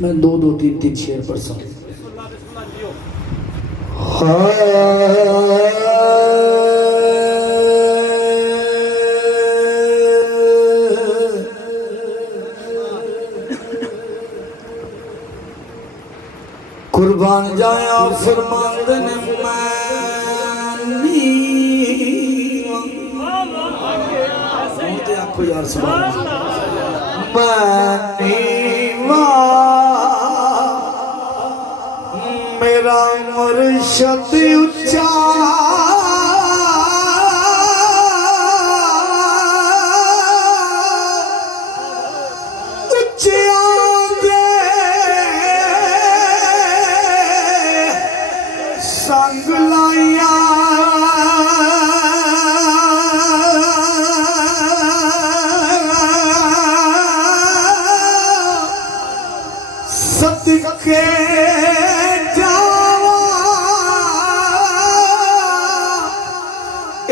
मैं दो दो तीन तीन शेर पढ़ता हूँ। कुर्बान जाया फरमांद ने आखो यार मेरा मुर्शद उच्चा संग लाया सदके जावा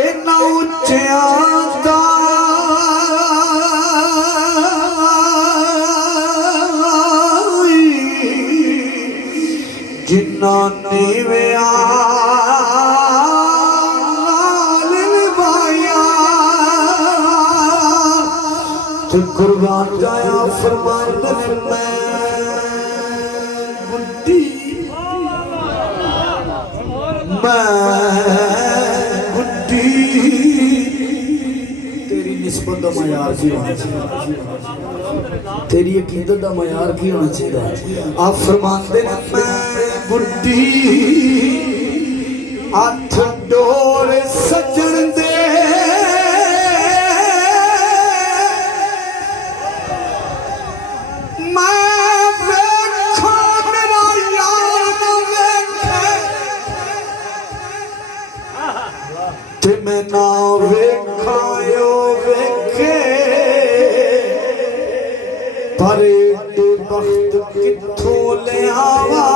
इन्ना उच्चिया दा जिन्ना नीविया कुर्बान जाया फरमांद मैं बुड्ढी तेरी निस्बत का मयार की होना चाहिए, तेरी अकीदत का मयार की होना चाहिए। आप फरमाते हैं मैं बुड्ढी हथ डोर सजन दे मैं ना वेखायो वेखे पर बख्त किथों ले आवा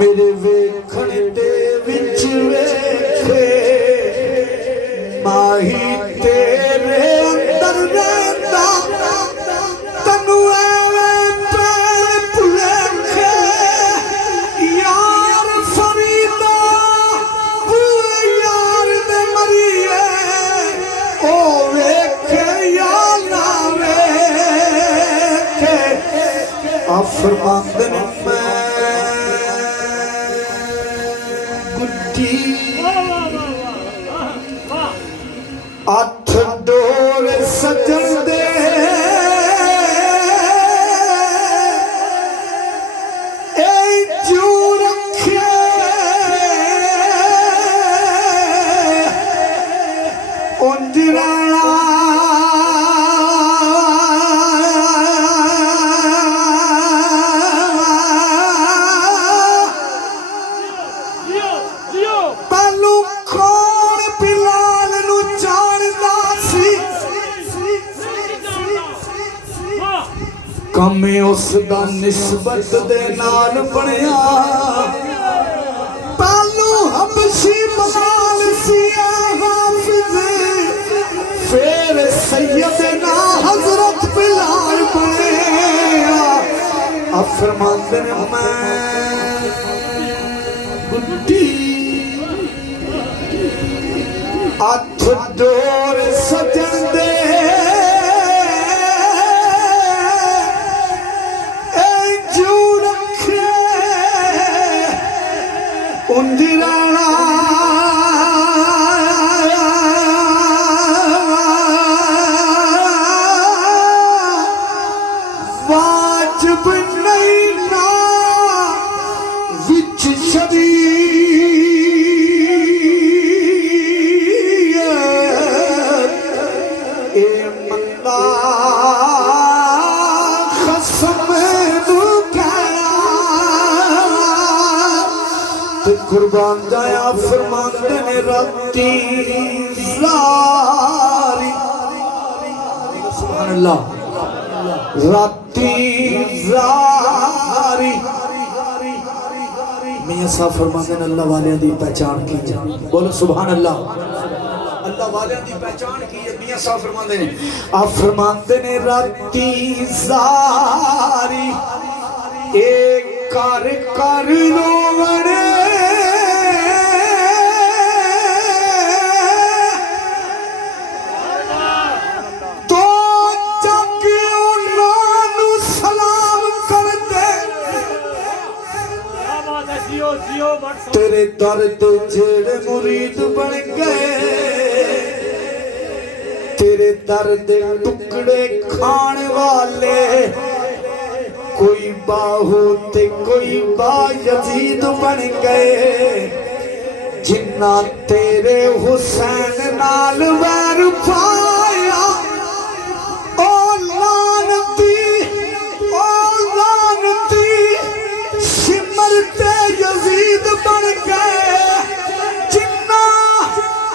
मेरे वेखण दे विच वेखे माही तेरे अंदर रहंदा तन्नू एवें पैर भुलेखे यार फरीदा फरमांद ने मैं गुड्डी हथ डोर सजन दे जू रखे उंज रहना कमे उसदा निस्बत दे नाल बनया पालू हबशी मकाल सिया हाफिज फिर सैयदना हजरत बिलाल बनया। फरमांद ने मैं बुड्ढी हथ डोर सजन दे वाजिब नहीं ना विच शरीयत ए मंदा खसम दू कुर्बान जाया फरमाते ने राती ज़ारी सुभान अल्लाह राती ज़ारी मियां साहब फरमाते ने अल्लाह वालियां दी पहचान की जा बोलो सुभान अल्लाह। अल्लाह वालियां दी पहचान की है मियां साहब फरमाते ने आप फरमाते ने राती ज़ारी कर रोवणे तो जग उन्हां सलाम कर दे तेरे दर्द जेड़े मुरीद बन गए तेरे दर्द टुकड़े खाने वाले कोई बाहू ते कोई बायजीद बन गए जिन्ना तेरे हुसैन नाल वैर पाया ओ लानती सिमर ते यजीद बन गए जिन्ना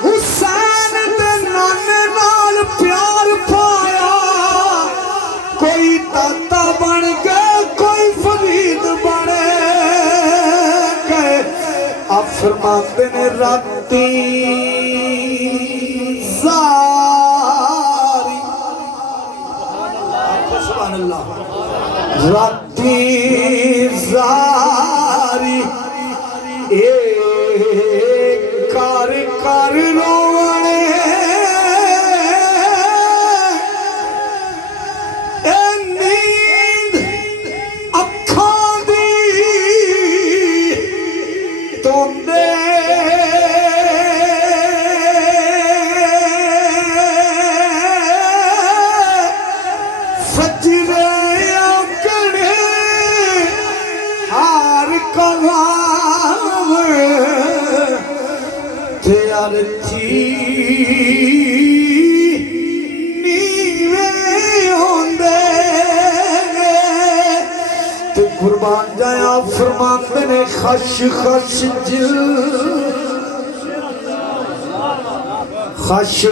हुसैन दे नाने नाल प्यार पाया कोई दाता बन गए कोई फरीद बने गए आप फरमाते ने राती ज़ारी सुभान अल्लाह राती ज़ारी ए कर कर रोवणे कुर्बान जाया फरमाते ने खश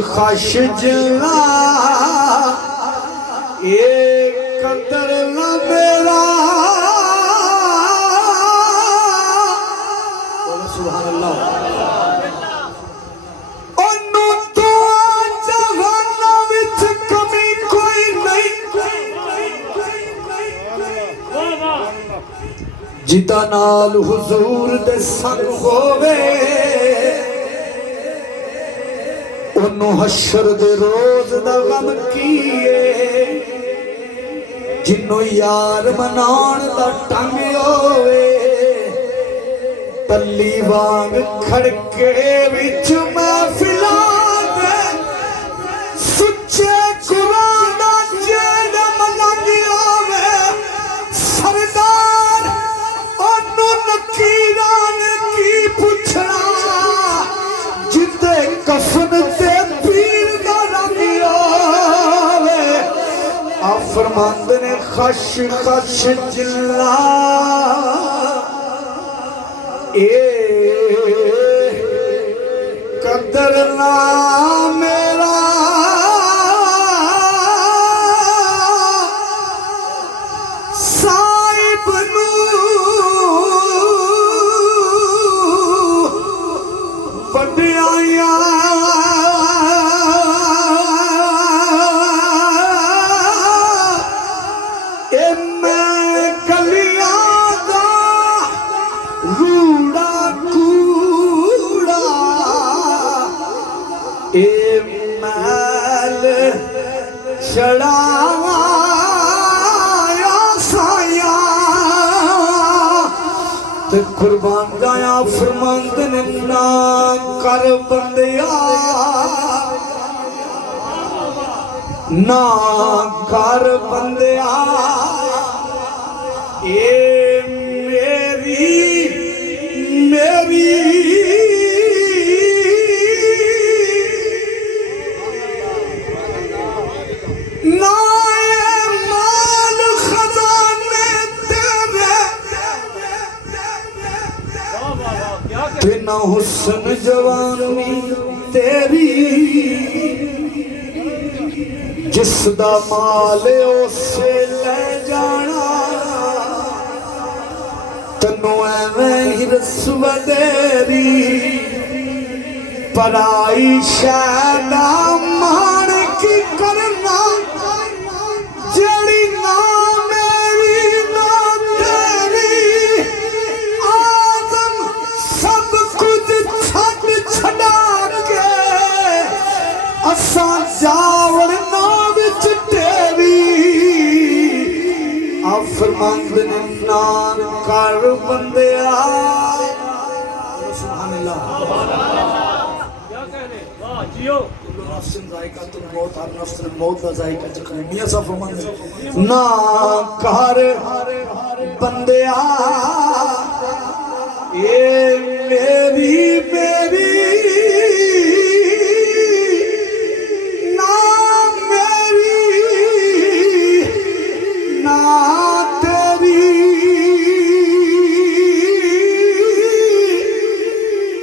खश जिला ये कदर ना मेरा सुभान अल्लाह जिदा नाल हुजूर दे संग होवे ओनू हशर दे रोज दा गम कीए जिन्नू यार मनाण दा ढंग होवे पल्ली वांग खड़के विच महफिलां दे सुच्चे कुरान दा जेड़ा मलंग होवे सरदार नकीरान की पुछना जिते कफन ते पीर दा रंग होवे आ फरमांदे ने खश खश जिला ए कदर ना मेरा साहिब नू चढ़ावा साया ते कुर्बान जाया फरमांदे ने ना कर बंदिया ना कर बंदिया ए मेरी ना हुस्न जवानी तेरी जिसदा माल उसे ले जाना तन्नू एवें ही रसवा देरी पराई शैदा मान की करना जेड़ी ना मेरी ना तेरी फरमांदे ने ना कर बंदिया सुभान अल्लाह क्या कह रहे वाह जियो नफ्स जायका तुम मौत हर नफ्स ने मौत का जायका चखना मियां साहब फरमांदे ना कर बंदिया ये मेरी मेरी ना मेरी ना तेरी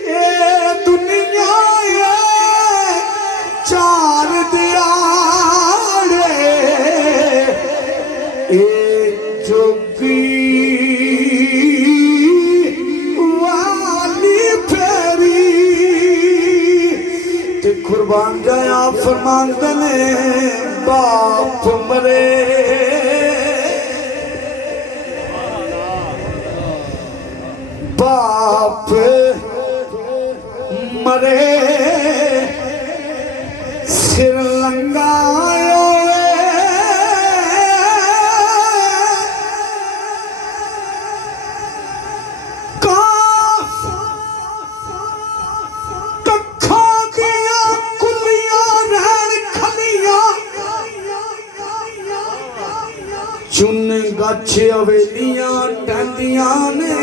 ये दुनिया ये चार दियाड़े ये जोगी कुर्बान जाया फरमांदे ने बाप मरे बाप मरे सिर लंगायो चुन गछ हवेलियां टहलियां ने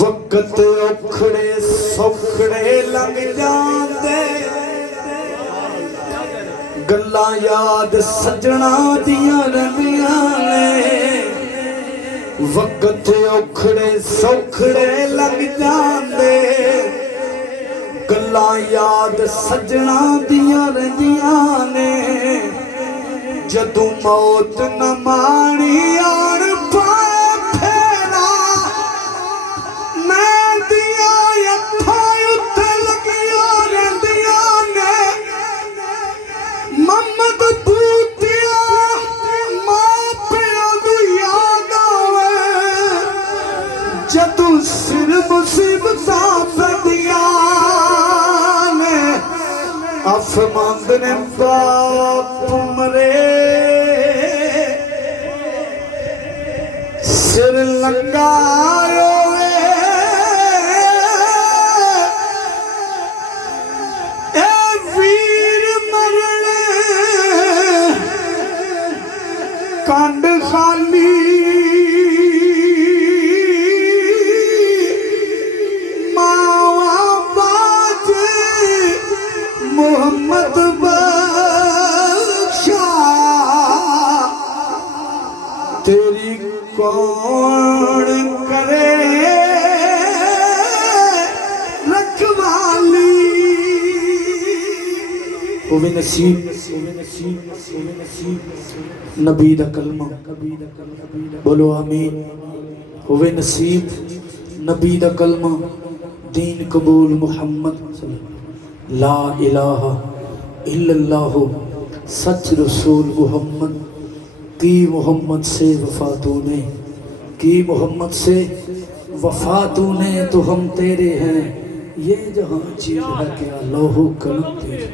वक्त औखड़े सौखड़े लग जाते गल्लां याद सजना दियां रहियां ने वक्त औखड़े सौखड़े लग जाते गल्लां याद सजना दियां रहियां ने जदू मौत न माणी आन पाए फेरा मैं दिया अखां उत्ते लगियां रहिंदियां ने मम्मद बूटिया मां पिया दी याद आवे जदू सिर मुसीबतां पैंदियां ने फरमांदे ने बाप मरे सिर लंगायो ए वीर मरने कंड खाली मोहम्मद बख्शा तेरी कौन करे रखवाली होवे नसीब नबी दा कलमा बोलो आमीन होवे नसीब नबी दा कलमा दीन कबूल मुहम्मद ला इलाहा इल्लल्लाहु सच रसूल मुहम्मद की मोहम्मद से वफा तूने की मोहम्मद से वफा तूने तो हम तेरे हैं ये जहां चीज है क्या लोहो कलम तेरे।